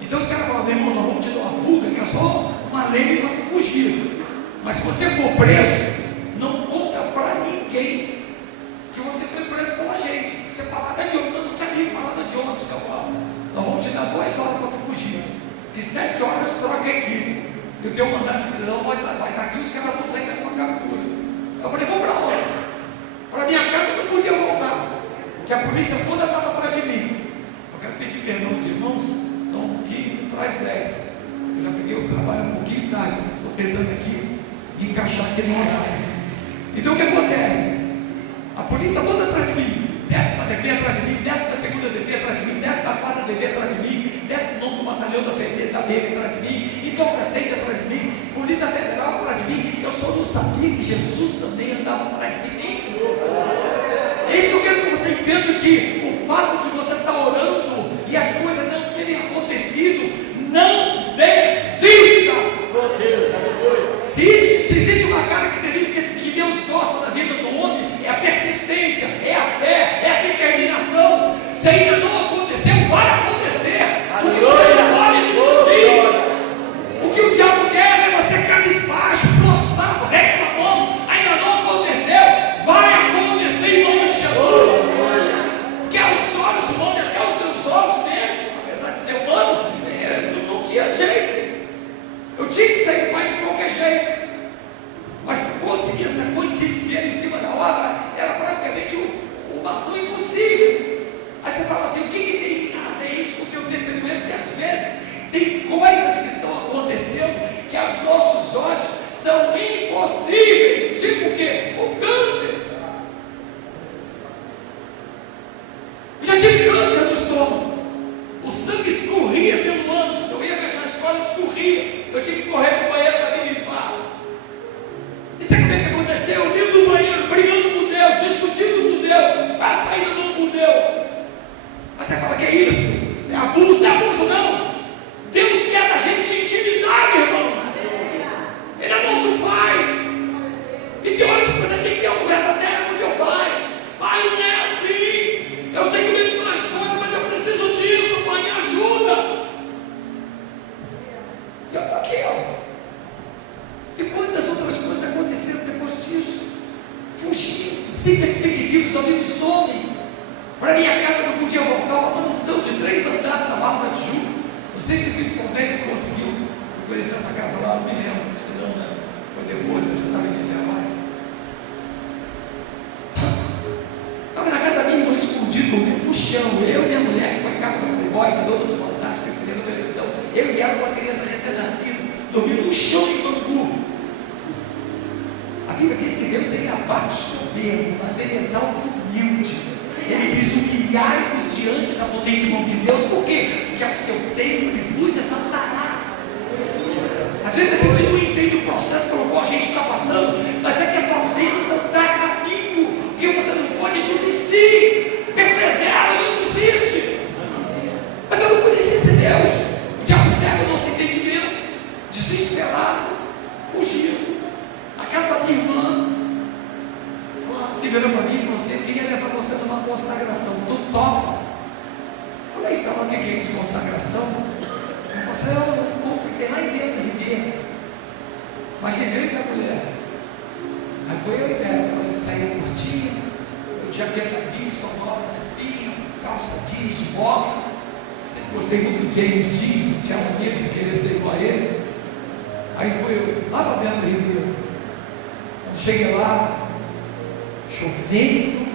Então os caras falaram, meu irmão, nós vamos te dar uma fuga, que é só uma lei para tu fugir. Mas se você for preso, não conta para ninguém que você foi preso pela gente. Você parada de ônibus, não tinha lido parada de ônibus, cavalo. Nós vamos te dar 2 horas para tu fugir. De 7 horas troca a equipe. E o teu mandado de prisão vai estar aqui, os caras vão sair com uma captura. Eu falei, vou para onde? Para minha casa eu não podia voltar, porque a polícia toda estava atrás de mim. Eu quero pedir perdão dos irmãos, são 15, traz 10. Eu já peguei o trabalho um pouquinho tarde, estou tentando aqui me encaixar aqui no horário. Então o que acontece? A polícia toda atrás de mim, 10ª DP atrás de mim, 12ª DP atrás de mim, 14ª DP atrás de mim, 19º Batalhão da PM atrás de mim, entorpecente atrás de mim, Polícia Federal atrás de mim. Eu só não sabia que Jesus também andava atrás de mim. É isso que eu quero que você entenda, que o fato de você estar orando e as coisas não terem acontecido, não desista. Se existe uma característica que Deus gosta da vida do homem, é a persistência, é a fé, é a determinação. Se ainda não aconteceu, vai acontecer. O que você não pode desistir. O que o diabo quer é você cabisbaixo, prostrado, reclamando. Ainda não aconteceu, vai acontecer em nome de Jesus. Porque aos olhos humanos, até os teus olhos mesmo, apesar de ser humano, não tinha jeito. Eu tinha que sair do país de qualquer jeito. Mas conseguir essa quantia de dinheiro em cima da hora era praticamente uma ação impossível. Aí você fala assim, o que tem a ver isso com o teu testemunho? Porque às vezes tem coisas que estão acontecendo que aos nossos olhos são impossíveis. Tipo o quê? O câncer. Eu já tive câncer no estômago. O sangue escorria pelo ânus. Eu ia fechar a escola, escorria. Eu tinha que correr para o banheiro para me limpar. E sabe como é que aconteceu? Eu dentro do banheiro, brigando com Deus, discutindo com Deus, para sair do mundo com Deus. Aí você fala, que é isso? Isso é abuso? Não é abuso, não. Deus quer da gente intimidade, irmãos. Ele é nosso Pai. E tem horas que você tem que ter uma conversa séria com teu Pai. Pai, não é assim. Eu sei que eu as coisas, mas eu preciso disso. Pai, me ajuda. E eu estou aqui, ó. E quantas outras coisas aconteceram depois disso? Fugindo, sem perspectiva, os amigos somem. Para minha casa eu não podia voltar, uma mansão de 3 andares da Barra da Tijuca. sei se principalmente conseguiu conhecer essa casa lá, não me lembro, acho que não, né? Foi depois, né? Já estava em Niterói. Estava na casa da minha irmã escondido, dormindo no chão. Eu e minha mulher, que foi capa do Playboy, garota do Fantástico, esse livro da televisão, eu e ela, uma criança recém-nascida, dormindo no chão em Bangu. A Bíblia diz que Deus ele abate o soberbo, mas ele exalta o humilde. Ele diz: humilhai-vos diante da potente mão de Deus. Por quê? Porque ao seu tempo ele vos exaltará. Às vezes a gente não entende o processo pelo qual a gente está passando, mas é que a tua bênção dá caminho, porque você não pode desistir. Persevera, não desiste. Mas eu não conheci esse Deus. O diabo cega o nosso entendimento, desesperado, fugindo. A casa da minha irmã, ela se virou para mim e falou assim: eu queria levar você numa consagração, tu topa? Eu falei: sabe o que é isso, consagração? Ela falou assim: é um culto que tem lá dentro de Ribeiro. Imaginei que a mulher. Aí foi eu e dela, ela saía curtinha, eu jaqueta jeans, com nova na espinha, calça jeans de bota. Sempre gostei muito do James Dean, tinha um medo de querer ser igual a ele. Aí fui eu lá para Bento Ribeiro. Quando cheguei lá, chovendo,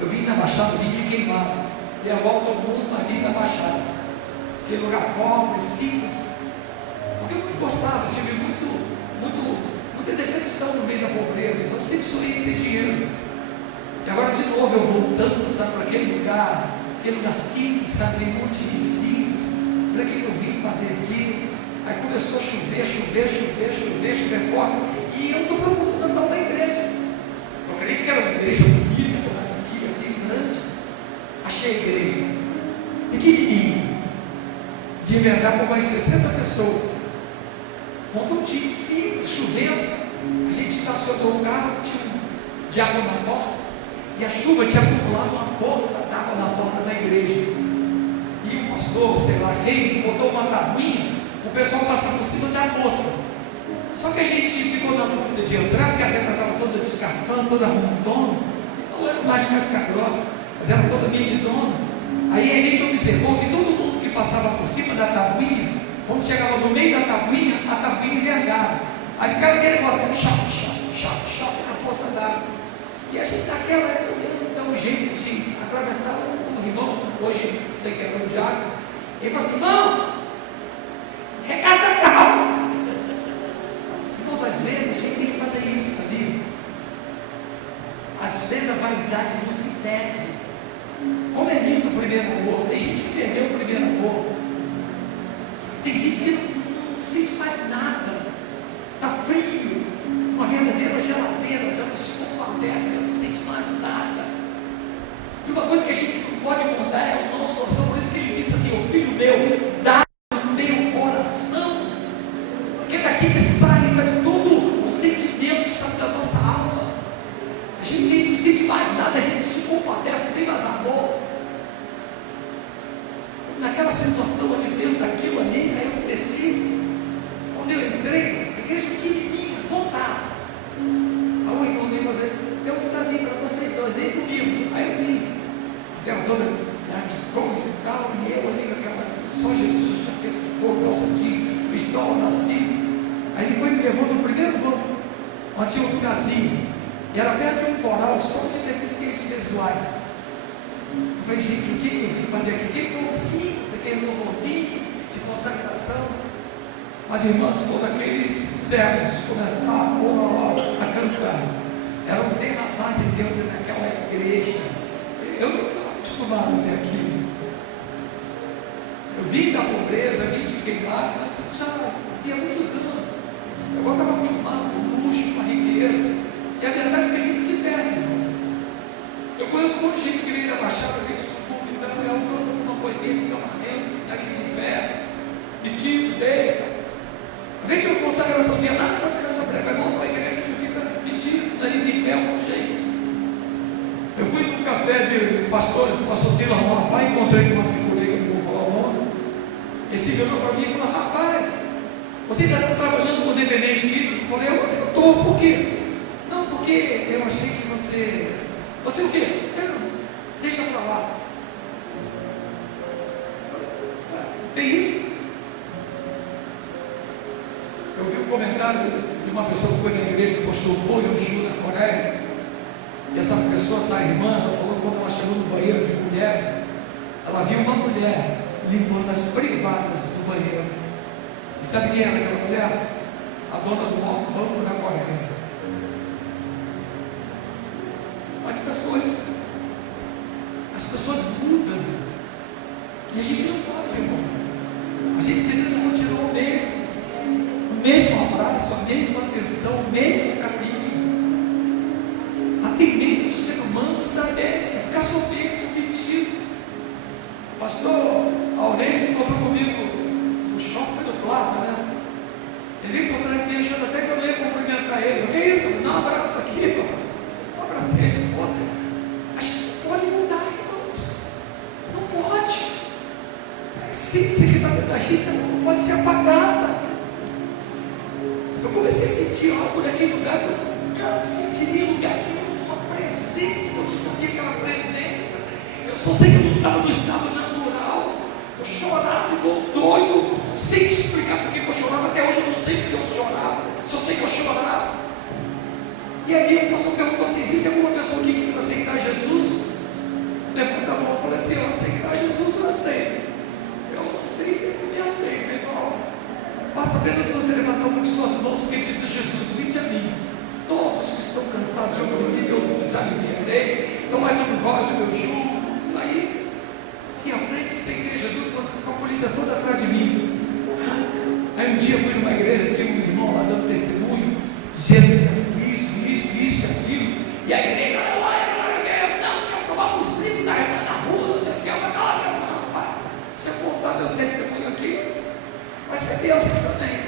eu vim na Baixada, vim de Queimados, dei a volta ao mundo, mas vim na Baixada, aquele lugar pobre, simples, porque eu não gostava, eu tive muita decepção no meio da pobreza, então sempre sonhei em ter dinheiro. E agora de novo eu voltando, sabe, para aquele lugar simples, sabe, tem um monte de gente simples. Falei: o que eu vim fazer aqui? Aí começou a chover forte, e eu estou procurando a tal da igreja. Eu acredito que era uma igreja bonita, como essa aqui, assim, grande. Achei a igreja, pequenininha, de verdade, com mais 60 pessoas. Montou um dia simples, chovendo. A gente estacionou o carro, tinha de água na porta, e a chuva tinha acumulado uma poça d'água na porta da igreja. E o pastor, sei lá quem, botou uma tabuinha, o pessoal passava por cima da poça. Só que a gente ficou na dúvida de entrar, porque a pedra estava toda descarpando, toda arrumadona. Não era mais casca grossa, mas era toda medidona. Aí a gente observou que todo mundo que passava por cima da tabuinha, quando chegava no meio da tabuinha, a tabuinha envergava. Aí ficava aquele negócio, choque na poça d'água. E a gente naquela olhando, dá um jeito de atravessar o irmão, hoje sem quebrão de água. Ele falou assim: irmão, regaça a calça. Irmãos, às vezes a gente tem que fazer isso, sabia? Às vezes a vaidade nos impede. Como é lindo o primeiro amor. Tem gente que perdeu o primeiro amor. Tem gente que não sente mais nada. Está frio. Uma verdadeira geladeira. Já não se compadece, já não sente mais nada. E uma coisa que a gente não pode mudar é o nosso coração. Por isso que ele disse assim: o filho meu, dá o teu coração. Porque é daqui que sai, sabe, todo o sentimento, sabe, da nossa alma. A gente não sente mais nada, a gente se compadece, não tem mais amor. Naquela situação ali, vendo daquilo ali, aí eu desci. Quando eu entrei, a igreja pequenininha, lotada. Aí o irmãozinho falou assim: tem um casinho para vocês dois, vem comigo. Aí eu vim, até toda de coisa e tal, e eu ali com aquela, só Jesus, jaqueta de couro, calça jeans, pistola na cinta. Aí ele foi me levando no primeiro banco, onde tinha um casinho, e era perto de um coral só de deficientes visuais. Eu falei: gente, o que eu vim fazer aqui? Aquele povo simples, aquele louvorzinho de consagração. Mas irmãos, quando aqueles cegos começaram a cantar, era um derramar de Deus naquela igreja. Eu não estava acostumado a ver aquilo. Eu vim da pobreza, vim de Queimado, mas isso já havia muitos anos. Eu estava acostumado com o luxo, com a riqueza. E a verdade é que a gente se perde, irmãos. Eu conheço um monte de gente que veio da Baixada, veio do subúrbio, então eu trouxe alguma coisinha que fica marrendo, nariz em pé, metido, besta. Às vezes uma consagraçãozinha, nada de consagração prega, vai montar a igreja, a gente fica metido, nariz em pé, eu falo: gente. Eu fui num café de pastores, do pastor Silas Malafaia, encontrei com uma figura aí que eu não vou falar o nome. Esse virou para mim e falou: rapaz, você ainda está trabalhando com dependente químico? Eu falei: eu estou, por quê? Não, porque eu achei que você o quê? Deixa para lá. Tem isso? vi um comentário de uma pessoa que foi na igreja do pastor Bo Yonshu na Coreia, e essa pessoa, essa irmã, ela falou que quando ela chegou no banheiro de mulheres, ela viu uma mulher limpando as privadas do banheiro. E sabe quem era aquela mulher? A dona do maior banco da Coreia. As pessoas mudam, e a gente não pode, irmãos. A gente precisa continuar o mesmo abraço, a mesma atenção, o mesmo caminho. A tendência do ser humano, sabe, é ficar soberbo, metido. Pastor Aurélio encontrou comigo no shopping do Plaza, né? Ele encontrou me achando até que eu não ia cumprimentar ele. O que é isso? Eu dá um abraço aqui, um abraço a esposa. A gente não pode mudar, irmãos. Não pode. A essência que está dentro da gente não pode ser apagada. Eu comecei a sentir algo naquele lugar que eu nunca sentiria em lugar nenhum. Uma presença, eu não sabia que era presença. Eu só sei que eu não estava no estado natural. Eu chorava igual um doido. Não sei te explicar por que eu chorava. Até hoje eu não sei por que eu chorava. Só sei que eu chorava. E aí o pastor perguntou assim: existe alguma pessoa aqui que quer aceitar Jesus? Levanta a mão. Eu falei assim: eu aceitar Jesus, eu aceito. Eu não sei se ele me aceita. Ele falou: basta apenas você levantar uma de suas mãos, porque disse Jesus: vinde a mim, todos que estão cansados de ouvir, Deus vos aliviarei. Então mais um voz, o meu jugo. Aí, vim à frente, sentei Jesus, com a polícia toda atrás de mim. Aí um dia eu fui numa igreja, tinha um irmão lá dando testemunho, dizendo isso, aquilo, e a igreja, não, tomamos brinco na rua, não sei o que, se eu contar meu testemunho aqui, vai ser Deus também.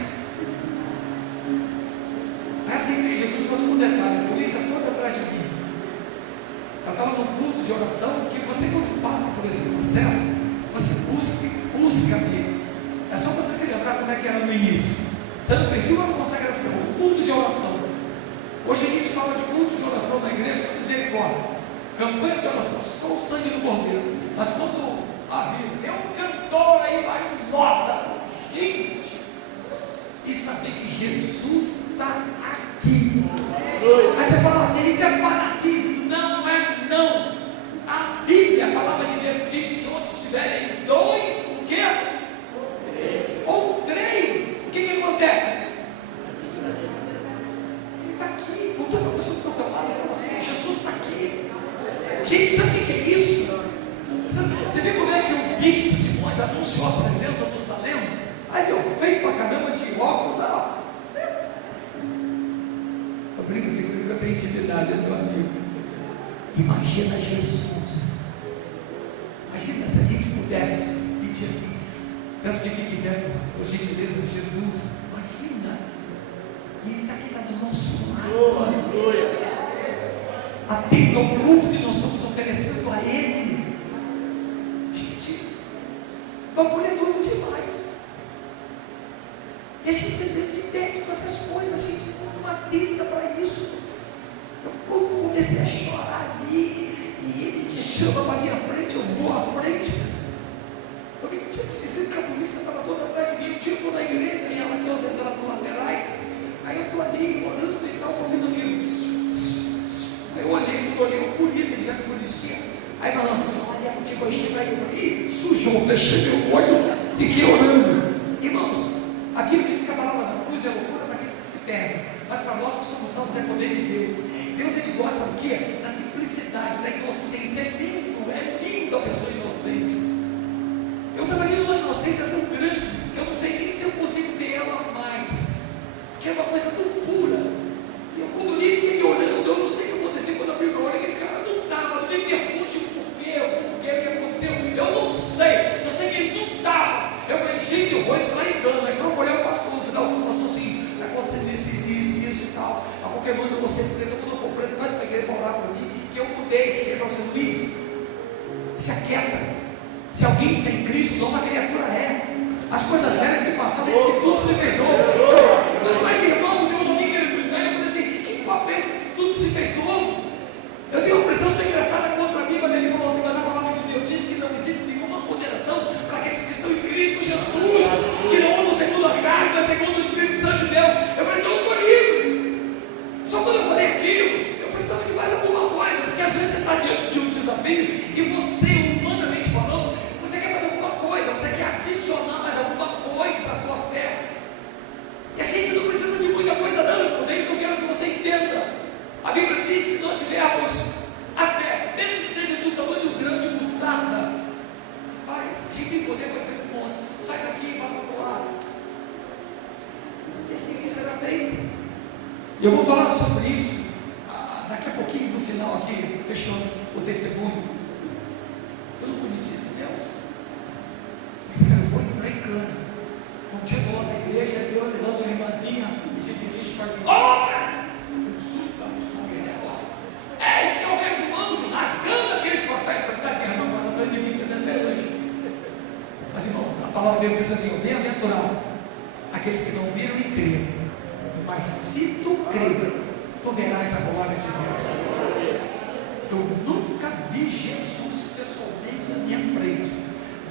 Aí aceitei Jesus, mas um detalhe, a polícia toda atrás de mim. Eu estava num culto de oração, que você quando passa por esse processo, você busca mesmo. É só você se lembrar como é que era no início. Você não pediu uma consagração, um culto de oração. Hoje a gente fala de culto de oração na igreja, só misericórdia, campanha de oração, só o sangue do Cordeiro. Mas quando avisa, tem um cantor aí, vai lota, gente, e saber que Jesus está aqui. Aí você fala assim: isso é fanatismo. Não é não. A Bíblia, a palavra de Deus diz que onde estiverem dois, o quê? Ou três, o que acontece? Ele está aqui. Contou para a pessoa que está ao teu lado e fala assim: Jesus está aqui. Gente, sabe o que é isso? Você vê como é que o bispo Simões anunciou a presença do Salemo? Aí deu feio pra caramba de óculos, olha lá. Eu brinco assim comigo que eu tenho intimidade, é meu amigo. Imagina Jesus. Imagina se a gente pudesse pedir assim: peço que fique em pé por gentileza de Jesus. Imagina. E Ele está aqui, está do nosso lado. Atento ao culto que nós estamos oferecendo a Ele. Gente, o bagulho é doido demais. E a gente às vezes se perde com essas coisas, a gente não atenta para isso. Eu, quando comecei a chorar ali, e ele me chama para ir à frente, eu vou à frente. Eu me tinha esquecido que a polícia estava toda atrás de mim. Eu estou na igreja e ela tinha as entradas laterais. Aí eu estou ali orando e tal, estou ouvindo aquilo. Aí eu olhei, quando olhei o polícia, ele já me conhecia. Aí falamos: olha contigo aí, chega aí. Ih, sujou, fechei meu olho, fiquei orando. Irmãos, a Bíblia diz que a palavra da cruz é loucura para aqueles que se perdem, mas para nós que somos salvos é poder de Deus. Deus, Ele gosta do quê? Da simplicidade, da inocência. É lindo a pessoa inocente. Eu estava ali numa inocência tão grande que eu não sei nem se eu consigo ter ela mais, porque é uma coisa tão pura. E eu, quando li ele orando, eu não sei o que aconteceu quando abri meu olho, aquele cara não estava. Não me pergunte o porquê, o que aconteceu, eu não sei, só sei que ele não estava. Eu falei: gente, eu vou entrar em cana. Aí procurei o pastor, no final o pastor assim: está acontecendo isso e tal. A qualquer momento eu vou ser preso. Quando eu for preso, vai para a igreja para orar para mim, que eu mudei. Ele falou assim: Luiz, se aquieta. Se alguém está em Cristo, nova criatura é. As coisas velhas se passaram, diz que tudo se fez novo. Mas irmãos, eu não me querendo velho. Eu falei assim: que papo é esse que tudo se fez novo? Eu tenho uma pressão decretada contra mim, mas ele falou assim: mas a palavra de Deus diz que não existe nenhuma condenação para aqueles que estão em Cristo Jesus, que não andam segundo a carne, mas segundo o Espírito Santo de Deus. adicionar mais alguma coisa à tua fé. E a gente não precisa de muita coisa não, irmãos. É isso que eu quero que você entenda. A Bíblia diz: se nós tivermos a fé, mesmo que seja do tamanho do grão de mostarda, rapaz, a gente tem poder para dizer para o monte: sai daqui, vai para lá. E assim será feito. Eu vou falar sobre isso daqui a pouquinho, no final aqui, fechando o testemunho. Eu não conhecia esse Deus. Esse cara foi entrar em cana. Um dia eu lá na igreja, Deus levanta uma irmãzinha e se dirige para mim. Eu susto da música, negócio. Eis que eu vejo um anjo rasgando aqueles papéis para estar aqui, irmão, passando de mim, até hoje. Mas irmãos, a palavra de Deus diz assim: bem-aventurado aqueles que não viram e creram, mas se tu crer, tu verás a glória de Deus. Eu nunca vi Jesus pessoalmente à minha frente,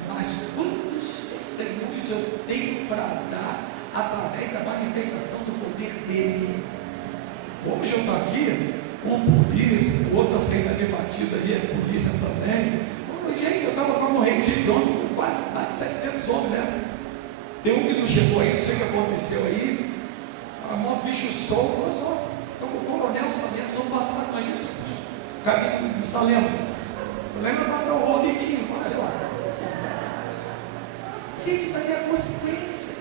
mas quantos testemunhos eu tenho para dar através da manifestação do poder dele. Hoje eu estou aqui com um polícia, o outro está saindo ali batido ali, é polícia também. Gente, eu estava com uma correntinha de homem com quase 700 homens, né? Tem um que não chegou aí, não sei o que aconteceu aí. Estava mó bicho solto, olha só. Estou com o coronel Salema, não passar, imagina se o caminho do Salema. O Salema vai passar o rodo em mim, olha só. Gente, mas é a consequência.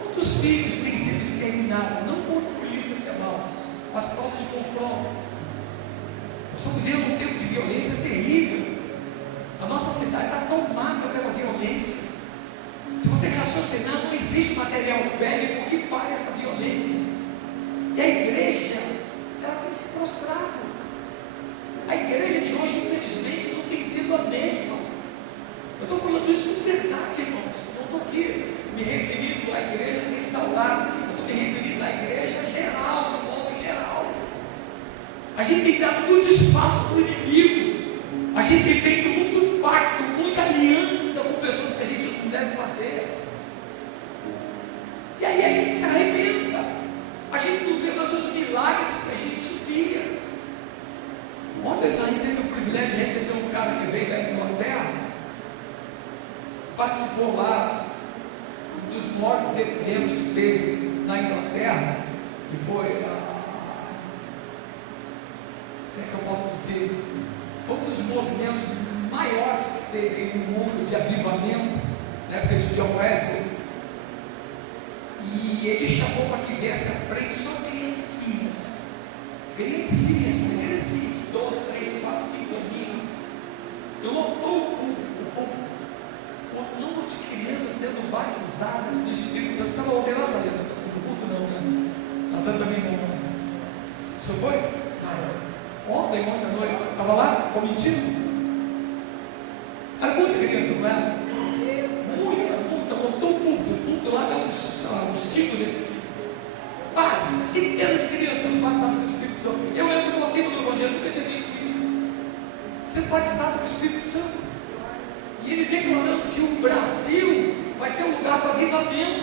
Quantos filhos têm sido exterminados, não por polícia ser mal, mas por causa de confronto? Nós estamos vivendo um tempo de violência terrível. A nossa cidade está tomada pela violência. Se você raciocinar, não existe material bélico que pare essa violência. E a igreja, ela tem se prostrado. A igreja de hoje, infelizmente, não tem sido a mesma. Eu estou falando isso com verdade, irmãos. Eu não estou aqui me referindo à igreja restaurada. Eu estou me referindo à igreja geral, de modo geral. A gente tem dado muito espaço para o inimigo. A gente tem feito muito pacto, muita aliança com pessoas que a gente não deve fazer. E aí a gente se arrebenta. A gente não vê mais os milagres que a gente via. Ontem a gente teve o privilégio de receber um cara que veio da Inglaterra, participou lá dos maiores eventos que teve na Inglaterra, que foi como é que eu posso dizer? Foi um dos movimentos maiores que teve aí no mundo de avivamento, na época de John Wesley. E ele chamou para que viesse à frente só criancinhas, de 12, 3, 4, 5 aninhos. E lotou o número de crianças sendo batizadas no Espírito Santo. Você estava ontem lá, Saleta? No culto não, né? Natan também não. Você foi? Não. Ontem à noite, você estava lá? Estou mentindo? Era muita criança, não era? Muita, lotou o púlpito lá dá uns 5 desse. Várias, centenas de crianças sendo batizadas no Espírito Santo. Eu lembro que eu aqui no Evangelho, nunca tinha visto isso. Ser batizado no Espírito Santo. E ele declarando que o Brasil vai ser um lugar para avivamento.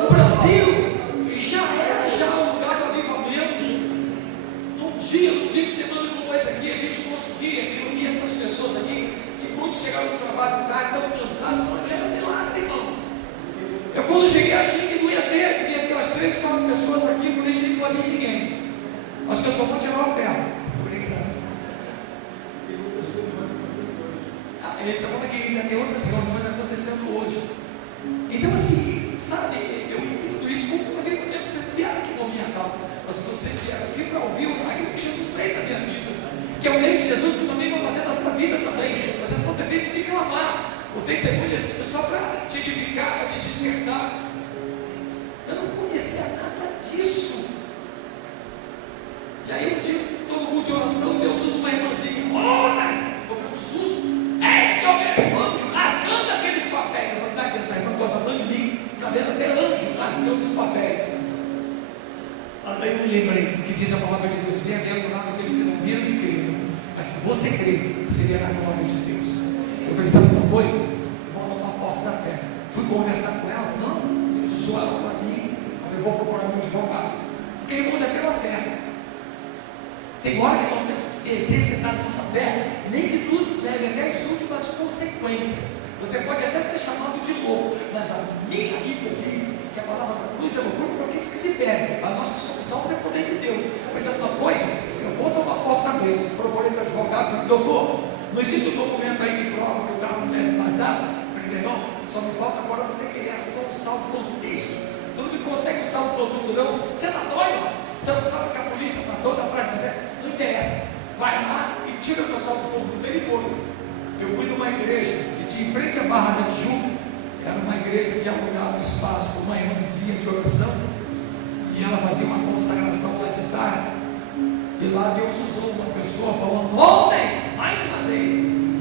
No Brasil, já era um lugar para avivamento. Num dia de semana como esse aqui, a gente conseguia reunir essas pessoas aqui, que muitos chegaram no trabalho tarde, tão cansados, mas já era milagre, irmãos. Eu quando cheguei achei que não ia ter, devia ter umas 3, 4 pessoas aqui, eu falei, gente, não havia ninguém. Acho que eu só vou tirar a oferta. Estou brincando. Ele está falando que ainda tem outras reuniões acontecendo hoje. Então assim, sabe, eu entendo isso como um avivamento. Vocês vieram aqui por minha causa, mas vocês vieram aqui para ouvir aquilo que Jesus fez na minha vida, que é o mesmo de Jesus que eu também vou fazer na tua vida também. Você só depende de clamar. O testemunho é só para te edificar, para te despertar. Eu não conhecia nada disso. E aí um dia, todo mundo de oração, Deus usa uma irmãzinha. Tomei um susto. Eis que eu vejo anjo rasgando aqueles papéis. Eu falei, tá aqui, essa irmã gosta tanto de mim, está vendo até anjo rasgando os papéis. Mas aí eu me lembrei do que diz a palavra de Deus: bem-aventurado aqueles que não viram e creram, mas se você crer, você verá a glória de Deus. Eu falei, sabe uma coisa? Eu vou dar uma posse da fé. Fui conversar com ela, não, Deus usou ela para mim. Eu falei, vou procurar meu advogado. Porque irmãos, é pela fé. Tem hora que nós temos que se exercitar nossa fé, nem que nos leve até as últimas consequências. Você pode até ser chamado de louco, mas a minha Bíblia diz que a palavra da cruz é loucura para aqueles que se perdem. Para nós que somos salvos é poder de Deus. Mas é uma coisa, eu vou dar uma aposta a Deus. Procurei meu advogado, falei, doutor, não existe um documento aí que prova que o carro não deve mais dar? Eu falei, meu irmão, só me falta agora você querer arrumar um salvo-conduto. Isso, tu não consegue um salvo-conduto não? Você está doido? Você não sabe que a polícia está toda atrás de você? Não interessa, vai lá e tira o teu salvo-conduto. Ele foi. Eu fui numa igreja que tinha em frente à Barra da Tijuca. Era uma igreja que alugava um espaço com uma irmãzinha de oração, e ela fazia uma consagração lá de tarde, e lá Deus usou uma pessoa falando, homem, mais uma vez,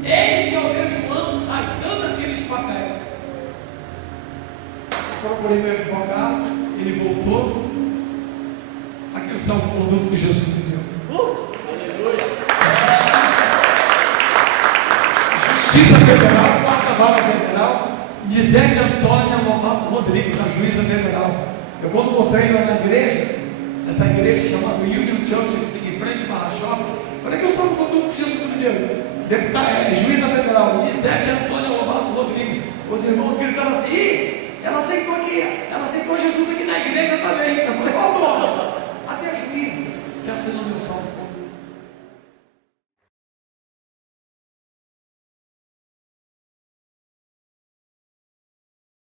eis que eu vejo João rasgando aqueles papéis. Eu procurei meu advogado, ele voltou, aqui o salvo-conduto que Jesus me deu. Justiça Federal, quarta vara federal, Nizete Antônia Lobato Rodrigues, a juíza federal. Eu quando mostrei lá na igreja, essa igreja chamada Union Church, que fica em frente ao Barra Shopping, olha que eu sou o conduto que Jesus me deu. Deputada, juíza federal, Nizete Antônia Lobato Rodrigues. Os irmãos gritaram assim, ih, ela aceitou Jesus aqui na igreja, está